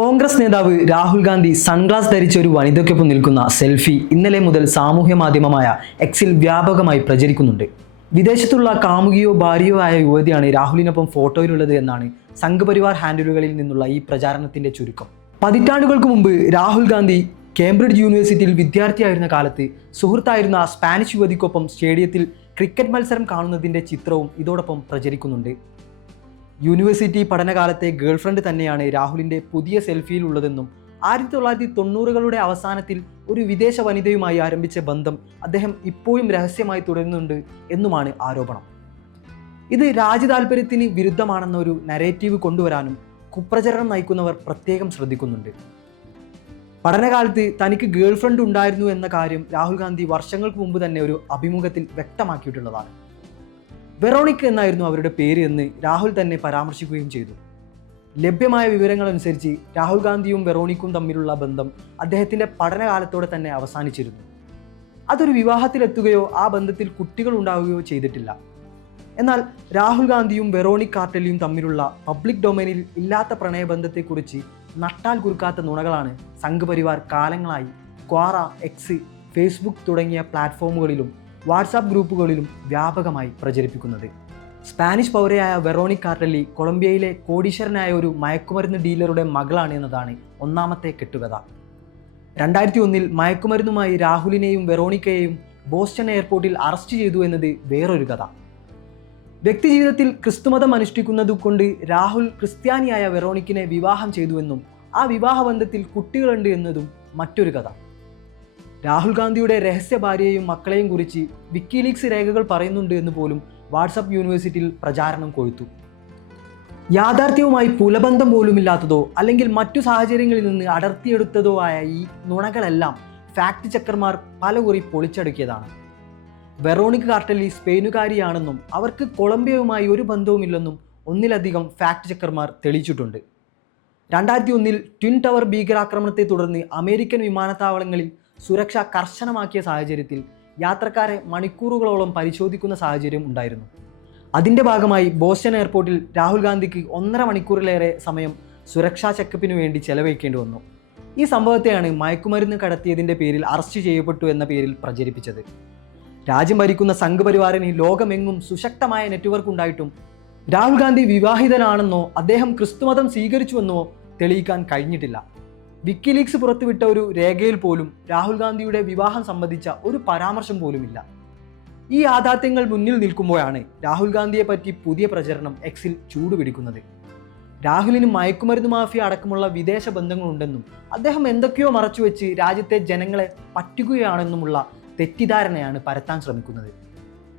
കോൺഗ്രസ് നേതാവ് രാഹുൽ ഗാന്ധി സൺഗ്ലാസ് ധരിച്ച ഒരു വനിതയ്ക്കൊപ്പം നിൽക്കുന്ന സെൽഫി ഇന്നലെ മുതൽ സാമൂഹ്യ മാധ്യമമായ എക്സിൽ വ്യാപകമായി പ്രചരിക്കുന്നുണ്ട്. വിദേശത്തുള്ള കാമുകിയോ ഭാര്യയോ ആയ യുവതിയാണ് രാഹുലിനൊപ്പം ഫോട്ടോയിലുള്ളത് എന്നാണ് സംഘപരിവാർ ഹാൻഡിലുകളിൽ നിന്നുള്ള ഈ പ്രചാരണത്തിന്റെ ചുരുക്കം. പതിറ്റാണ്ടുകൾക്ക് മുമ്പ് രാഹുൽ ഗാന്ധി കേംബ്രിഡ്ജ് യൂണിവേഴ്സിറ്റിയിൽ വിദ്യാർത്ഥിയായിരുന്ന കാലത്ത് സുഹൃത്തായിരുന്ന സ്പാനിഷ് യുവതിക്കൊപ്പം സ്റ്റേഡിയത്തിൽ ക്രിക്കറ്റ് മത്സരം കാണുന്നതിന്റെ ചിത്രവും ഇതോടൊപ്പം പ്രചരിക്കുന്നുണ്ട്. യൂണിവേഴ്സിറ്റി പഠനകാലത്തെ ഗേൾഫ്രണ്ട് തന്നെയാണ് രാഹുലിന്റെ പുതിയ സെൽഫിയിലുള്ളതെന്നും ആയിരത്തി തൊള്ളായിരത്തി തൊണ്ണൂറുകളുടെ അവസാനത്തിൽ ഒരു വിദേശ വനിതയുമായി ആരംഭിച്ച ബന്ധം അദ്ദേഹം ഇപ്പോഴും രഹസ്യമായി തുടരുന്നുണ്ട് എന്നുമാണ് ആരോപണം. ഇത് രാജ്യതാൽപര്യത്തിന് വിരുദ്ധമാണെന്ന ഒരു നരേറ്റീവ് കൊണ്ടുവരാനും കുപ്രചരണം നയിക്കുന്നവർ പ്രത്യേകം ശ്രദ്ധിക്കുന്നുണ്ട്. പഠനകാലത്ത് തനിക്ക് ഗേൾഫ്രണ്ട് ഉണ്ടായിരുന്നു എന്ന കാര്യം രാഹുൽ ഗാന്ധി വർഷങ്ങൾക്ക് മുമ്പ് തന്നെ ഒരു അഭിമുഖത്തിൽ വ്യക്തമാക്കിയിട്ടുള്ളതാണ്. വെറോണിക് എന്നായിരുന്നു അവരുടെ പേര് എന്ന് രാഹുൽ തന്നെ പരാമർശിക്കുകയും ചെയ്തു. ലഭ്യമായ വിവരങ്ങൾ അനുസരിച്ച് രാഹുൽ ഗാന്ധിയും വെറോണിക്കും തമ്മിലുള്ള ബന്ധം അദ്ദേഹത്തിന്റെ പഠനകാലത്തോടെ തന്നെ അവസാനിച്ചിരുന്നു. അതൊരു വിവാഹത്തിലെത്തുകയോ ആ ബന്ധത്തിൽ കുട്ടികൾ ഉണ്ടാവുകയോ ചെയ്തിട്ടില്ല. എന്നാൽ രാഹുൽ ഗാന്ധിയും വെറോണിക് കാർട്ടലിയും തമ്മിലുള്ള പബ്ലിക് ഡൊമൈനിൽ ഇല്ലാത്ത പ്രണയബന്ധത്തെക്കുറിച്ച് നട്ടാൽ കുറുക്കാത്ത നുണകളാണ് സംഘപരിവാർ കാലങ്ങളായി ക്വാറ എക്സ് ഫേസ്ബുക്ക് തുടങ്ങിയ പ്ലാറ്റ്ഫോമുകളിലും വാട്സാപ്പ് ഗ്രൂപ്പുകളിലും വ്യാപകമായി പ്രചരിപ്പിക്കുന്നത്. സ്പാനിഷ് പൗരയായ വെറോണിക് കാർട്ടലി കൊളംബിയയിലെ കോടീശ്വരനായ ഒരു മയക്കുമരുന്ന് ഡീലറുടെ മകളാണ് എന്നതാണ് ഒന്നാമത്തെ കെട്ടുകഥ. രണ്ടായിരത്തി ഒന്നിൽ മയക്കുമരുന്നുമായി രാഹുലിനെയും വെറോണിക്കയെയും ബോസ്റ്റൺ എയർപോർട്ടിൽ അറസ്റ്റ് ചെയ്തു എന്നത് വേറൊരു കഥ. വ്യക്തിജീവിതത്തിൽ ക്രിസ്തുമതം അനുഷ്ഠിക്കുന്നത് കൊണ്ട് രാഹുൽ ക്രിസ്ത്യാനിയായ വെറോണിക്കിനെ വിവാഹം ചെയ്തുവെന്നും ആ വിവാഹബന്ധത്തിൽ കുട്ടികളുണ്ട് എന്നതും മറ്റൊരു കഥ. രാഹുൽ ഗാന്ധിയുടെ രഹസ്യ ഭാര്യയെയും മക്കളെയും കുറിച്ച് വിക്കിലീക്സ് രേഖകൾ പറയുന്നുണ്ട് എന്ന് പോലും വാട്സപ്പ് യൂണിവേഴ്സിറ്റിയിൽ പ്രചാരണം കൊഴുത്തു യാഥാർത്ഥ്യവുമായി പുലബന്ധം പോലുമില്ലാത്തതോ അല്ലെങ്കിൽ മറ്റു സാഹചര്യങ്ങളിൽ നിന്ന് അടർത്തിയെടുത്തതോ ആയ ഈ നുണകളെല്ലാം ഫാക്ട് ചെക്കർമാർ പലകുറി പൊളിച്ചടുക്കിയതാണ്. വെറോണിക് കാർട്ടലി സ്പെയിനുകാരിയാണെന്നും അവർക്ക് കൊളംബിയയുമായി ഒരു ബന്ധവുമില്ലെന്നും ഒന്നിലധികം ഫാക്ട് ചെക്കർമാർ തെളിയിച്ചിട്ടുണ്ട്. രണ്ടായിരത്തി ഒന്നിൽ ട്വിൻ ടവർ ഭീകരാക്രമണത്തെ തുടർന്ന് അമേരിക്കൻ വിമാനത്താവളങ്ങളിൽ സുരക്ഷ കർശനമാക്കിയ സാഹചര്യത്തിൽ യാത്രക്കാരെ മണിക്കൂറുകളോളം പരിശോധിക്കുന്ന സാഹചര്യം ഉണ്ടായിരുന്നു. അതിന്റെ ഭാഗമായി ബോസ്റ്റൺ എയർപോർട്ടിൽ രാഹുൽ ഗാന്ധിക്ക് ഒന്നര മണിക്കൂറിലേറെ സമയം സുരക്ഷാ ചെക്കപ്പിന് വേണ്ടി ചെലവഴിക്കേണ്ടി വന്നു. ഈ സംഭവത്തെയാണ് മയക്കുമരുന്ന് കടത്തിയതിന്റെ പേരിൽ അറസ്റ്റ് ചെയ്യപ്പെട്ടു എന്ന പേരിൽ പ്രചരിപ്പിച്ചത്. രാജ്യം ഭരിക്കുന്ന സംഘപരിവാറിന് ലോകമെങ്ങും സുശക്തമായ നെറ്റ്വർക്ക് ഉണ്ടായിട്ടും രാഹുൽ ഗാന്ധി വിവാഹിതനാണെന്നോ അദ്ദേഹം ക്രിസ്തുമതം സ്വീകരിച്ചുവെന്നോ തെളിയിക്കാൻ കഴിഞ്ഞിട്ടില്ല. വിക്കിലീക്സ് പുറത്തുവിട്ട ഒരു രേഖയിൽ പോലും രാഹുൽ ഗാന്ധിയുടെ വിവാഹം സംബന്ധിച്ച ഒരു പരാമർശം പോലുമില്ല. ഈ യാഥാർത്ഥ്യങ്ങൾ മുന്നിൽ നിൽക്കുമ്പോഴാണ് രാഹുൽ ഗാന്ധിയെ പറ്റി പുതിയ പ്രചരണം എക്സിൽ ചൂടുപിടിക്കുന്നത്. രാഹുലിന് മയക്കുമരുന്ന് മാഫിയ അടക്കമുള്ള വിദേശ ബന്ധങ്ങളുണ്ടെന്നും അദ്ദേഹം എന്തൊക്കെയോ മറച്ചുവെച്ച് രാജ്യത്തെ ജനങ്ങളെ പറ്റിക്കുകയാണെന്നുമുള്ള തെറ്റിദ്ധാരണയാണ് പരത്താൻ ശ്രമിക്കുന്നത്.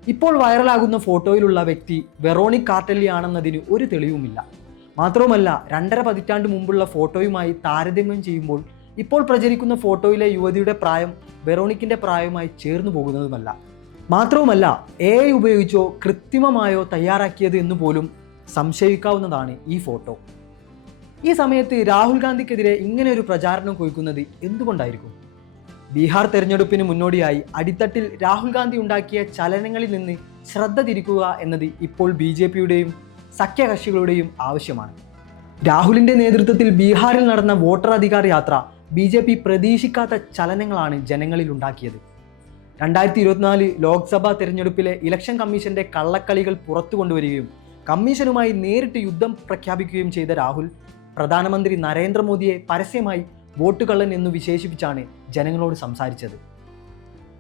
ഇപ്പോൾ വൈറലാകുന്ന ഫോട്ടോയിലുള്ള വ്യക്തി വെറോണിക് കാർട്ടല്ലി ആണെന്നതിന് ഒരു തെളിവുമില്ല. മാത്രവുമല്ല രണ്ടര പതിറ്റാണ്ട് മുമ്പുള്ള ഫോട്ടോയുമായി താരതമ്യം ചെയ്യുമ്പോൾ ഇപ്പോൾ പ്രചരിക്കുന്ന ഫോട്ടോയിലെ യുവതിയുടെ പ്രായം വെറോണിക്കിന്റെ പ്രായവുമായി ചേർന്നു പോകുന്നതുമല്ല. മാത്രവുമല്ല എ ഐ ഉപയോഗിച്ചോ കൃത്രിമമായോ തയ്യാറാക്കിയത് എന്ന് പോലും സംശയിക്കാവുന്നതാണ് ഈ ഫോട്ടോ. ഈ സമയത്ത് രാഹുൽ ഗാന്ധിക്കെതിരെ ഇങ്ങനെ ഒരു പ്രചാരണം കൊയ്ക്കുന്നത് എന്തുകൊണ്ടായിരിക്കും? ബീഹാർ തെരഞ്ഞെടുപ്പിന് മുന്നോടിയായി അടിത്തട്ടിൽ രാഹുൽ ഗാന്ധി ഉണ്ടാക്കിയ ചലനങ്ങളിൽ നിന്ന് ശ്രദ്ധ തിരിക്കുക എന്നത് ഇപ്പോൾ ബി ജെ പിയുടെയും സഖ്യകക്ഷികളുടെയും ആവശ്യമാണ്. രാഹുലിന്റെ നേതൃത്വത്തിൽ ബീഹാറിൽ നടന്ന വോട്ടർ അധികാർ യാത്ര ബി ജെ പി പ്രതീക്ഷിക്കാത്ത ചലനങ്ങളാണ് ജനങ്ങളിൽ ഉണ്ടാക്കിയത്. രണ്ടായിരത്തി ഇരുപത്തിനാല് ലോക്സഭാ തെരഞ്ഞെടുപ്പിലെ ഇലക്ഷൻ കമ്മീഷന്റെ കള്ളക്കളികൾ പുറത്തു കൊണ്ടുവരികയും കമ്മീഷനുമായി നേരിട്ട് യുദ്ധം പ്രഖ്യാപിക്കുകയും ചെയ്ത രാഹുൽ പ്രധാനമന്ത്രി നരേന്ദ്രമോദിയെ പരസ്യമായി വോട്ടുകള്ളൻ എന്ന് വിശേഷിപ്പിച്ചാണ് ജനങ്ങളോട് സംസാരിച്ചത്.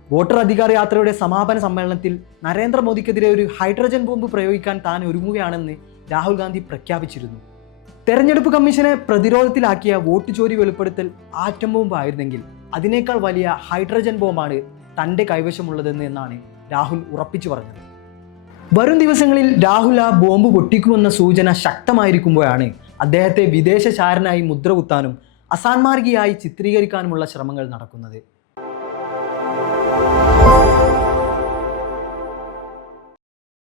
വോട്ടർ അധികാര യാത്രയുടെ സമാപന സമ്മേളനത്തിൽ നരേന്ദ്രമോദിക്കെതിരെ ഒരു ഹൈഡ്രജൻ ബോംബ് പ്രയോഗിക്കാൻ താൻ ഒരുങ്ങുകയാണെന്ന് രാഹുൽ ഗാന്ധി പ്രഖ്യാപിച്ചിരുന്നു. തെരഞ്ഞെടുപ്പ് കമ്മീഷനെ പ്രതിരോധത്തിലാക്കിയ വോട്ട് ചോരി വെളിപ്പെടുത്തൽ ആറ്റം ബോംബ് ആയിരുന്നെങ്കിൽ അതിനേക്കാൾ വലിയ ഹൈഡ്രജൻ ബോംബാണ് തന്റെ കൈവശമുള്ളതെന്ന് എന്നാണ് രാഹുൽ ഉറപ്പിച്ചു പറഞ്ഞത്. വരും ദിവസങ്ങളിൽ രാഹുൽ ആ ബോംബ് പൊട്ടിക്കുമെന്ന സൂചന ശക്തമായിരിക്കുമ്പോഴാണ് അദ്ദേഹത്തെ വിദേശ ചാരനായി മുദ്ര കുത്താനും അസാൻമാർഗിയായി ചിത്രീകരിക്കാനുമുള്ള ശ്രമങ്ങൾ നടക്കുന്നത്.